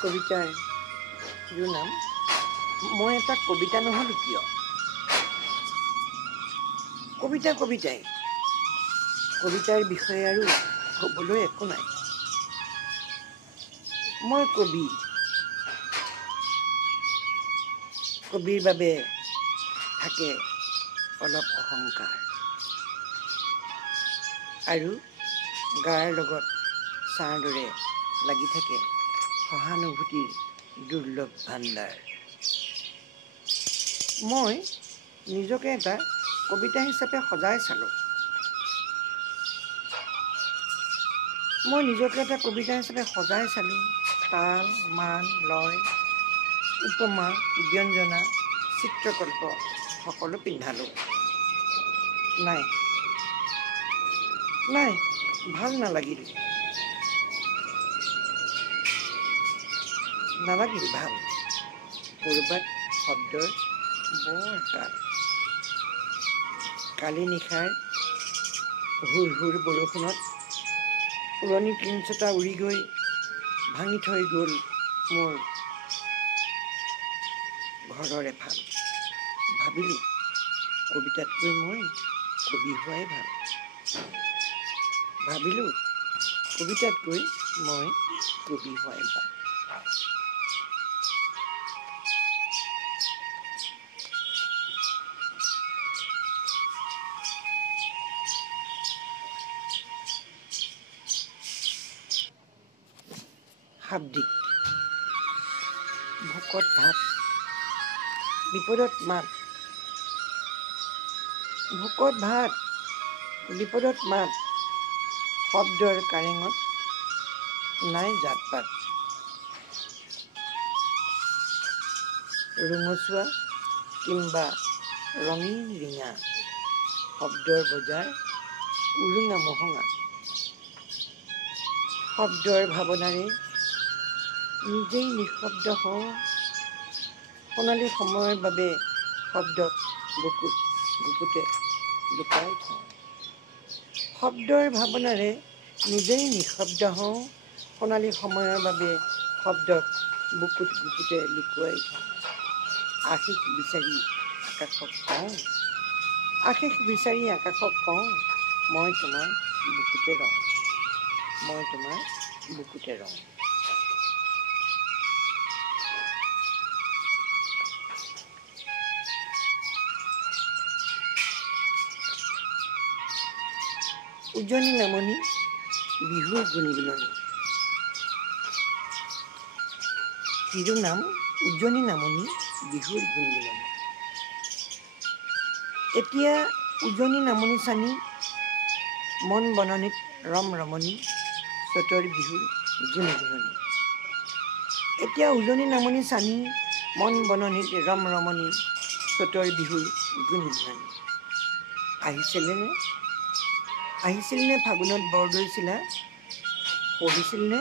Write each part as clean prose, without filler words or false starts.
কবিতাৰ নাম মই এটা কবিতা নহ'লো কিয়? কবিতাই কবিতাৰ বিষয়ে আৰু ক'বলৈ একো নাই। মই কবিৰ বাবে থাকে অলপ অহংকাৰ আৰু গাৰ লগত ছাঁৰ দৰে লাগি থাকে সহানুভূতিৰ দুৰ্লভ ভাণ্ডাৰ। মই নিজকে এটা কবিতা হিচাপে সজাই চালোঁ। তাল, মান, লয়, উপমা, ব্যঞ্জনা, চিত্ৰকল্প সকলো পিন্ধালোঁ। নাই, ভাল নালাগিল ভাল। ক'ৰবাত শব্দৰ বৰ আকাল। কালি নিশাৰ হুৰ বৰষুণত পুৰণি ক্ৰীমছটা উৰি গৈ ভাঙি থৈ গ'ল মোৰ ঘৰৰ এফাল। ভাবিলোঁ কবিতাতকৈ মই কবি হোৱাই ভাল। শাব্দিক ভোকত ভাত, বিপদত মাত, শব্দৰ কাৰেঙত নাই জাত পাত। ৰঙচুৱা কিম্বা ৰঙীন ৰিঙা, শব্দৰ বজাৰ উৰুঙা মহঙা। শব্দৰ ভাৱনাৰে নিজেই নিঃশব্দ হওঁ, সোণালী সময়ৰ বাবে শব্দক গুপুতে লুকাই থওঁ। শব্দৰ ভাৱনাৰে নিজেই নিঃশব্দ হওঁ, সোণালী সময়ৰ বাবে শব্দক গুপুতে লুকুৱাই থওঁ। আশীষ বিচাৰি আকাশক কওঁ, মই তোমাৰ বুকুতে ৰওঁ। উজনি নামনি বিহুৰ গুণগুণনি। শিৰোনাম উজনি নামনি বিহুৰ গুণগুণনি। এতিয়া উজনি নামনি চানি মন বননিত ৰম ৰমনি, চ'তৰ বিহুৰ গুণগুণনি। এতিয়া উজনি নামনি চানি মন বননিত ৰম ৰমনি, চ'তৰ বিহুৰ গুণগুণনি। আহিছিল নে ফাগুনত বৰদৈ চিলা, পঢ়িছিল নে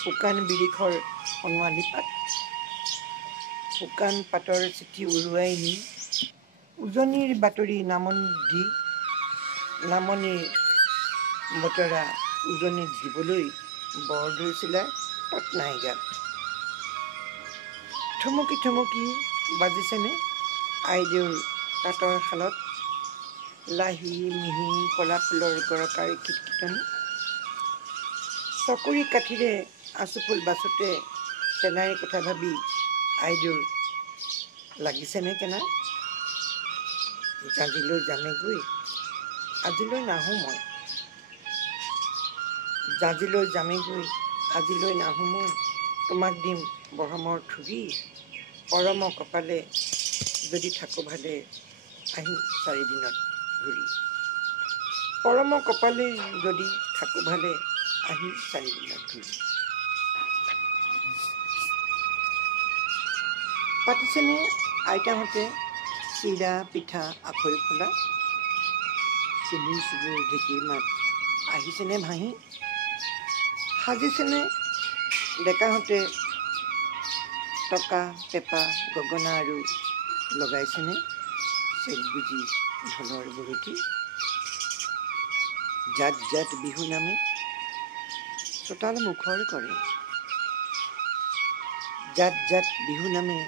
শুকান বিৰিখৰ সোণোৱালী পাত, শুকান পাতৰ চিঠি উৰুৱাই নি উজনিৰ বাতৰি নামনিৰ বতৰা উজনিক দিবলৈ বৰদৈ চিলাৰ তৎ নাই গাত। থমকি বাজিছেনে আইদেউৰ তাঁতৰ শালত, লাহি মিহি কলা ফুলৰ গৰকাৰ খিটখিটনি। চকৰি কাঠিৰে আঁচুফুল বাছোতে চেনাইৰ কথা ভাবি আইদেউৰ লাগিছেনে কেনা। জাঁজিলৈ যামেগৈ আজিলৈ নাহোঁ মই, তোমাক দিম বৰমৰ থুৰি, পৰম কপালে যদি থাকো ভালে আহিম চাৰিদিনত ঘূৰি। পাতিছেনে আইতাহঁতে চিৰা পিঠা আখৈ খোলা, চুবুৰ ঢেঁকীৰ মাত আহিছেনে ভাহি, সাজিছেনে ডেকাহঁতে টকা পেঁপা গগনা আৰু লগাইছেনে চেক বুজি ঢোলৰ বৰতি। জাত জাত বিহু নামে চোতাল মুখৰ কৰে। জাত জাত বিহু নামে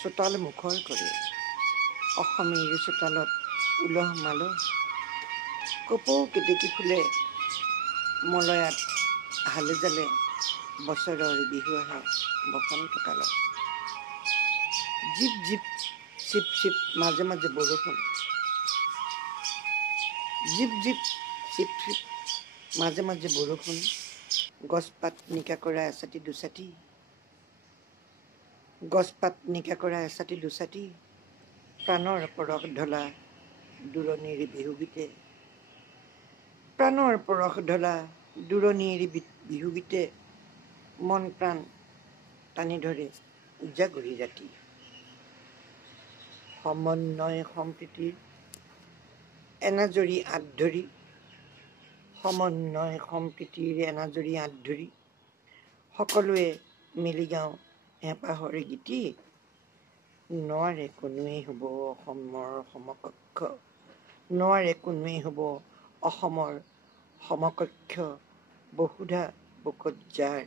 চোতাল মুখৰ কৰে। অসমীৰ চোতালত উলহ মালহ, কপৌ কেতেকী ফুলে মলয়াত হালে জালে, বছৰৰ বিহু আহে বসন্ত কালত। জিপ জিপ চিপ চিপ মাজে মাজে বৰষুণ, জিপ জিপ চিপ চিপ মাজে মাজে বৰষুণ, গছপাত নিকা কৰা এচাটি দুচাটি, গছপাত নিকা কৰা এচাটি দুচাটি, প্ৰাণৰ পৰশ ঢলা দূৰণিৰ বিহু গীতে, প্ৰাণৰ পৰশ ঢলা দূৰণিৰ বিহু গীতে, মন প্ৰাণ টানি ধৰে জাগৰি ৰাতি। সমন্বয় সম্প্ৰীতিৰ এনাজৰী আঁত ধৰি, সমন্বয় সম্প্ৰীতিৰ এনাজৰী আঁত ধৰি, সকলোৱে মিলি গাওঁ হেঁপাহৰ গীতি। নোৱাৰে কোনোৱেই হ'ব অসমৰ সমকক্ষ, নোৱাৰে কোনোৱেই হ'ব অসমৰ সমকক্ষ, বসুধা বুকত যাৰ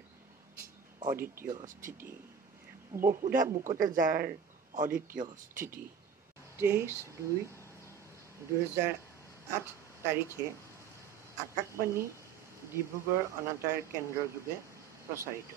অদ্বিতীয় স্থিতি, বসুধা বুকতে যাৰ অদ্বিতীয় স্থিতি। 23/2/2008 তাৰিখে আকাশবাণী ডিব্ৰুগড় অনাতাঁৰ কেন্দ্ৰযোগে প্ৰচাৰিত।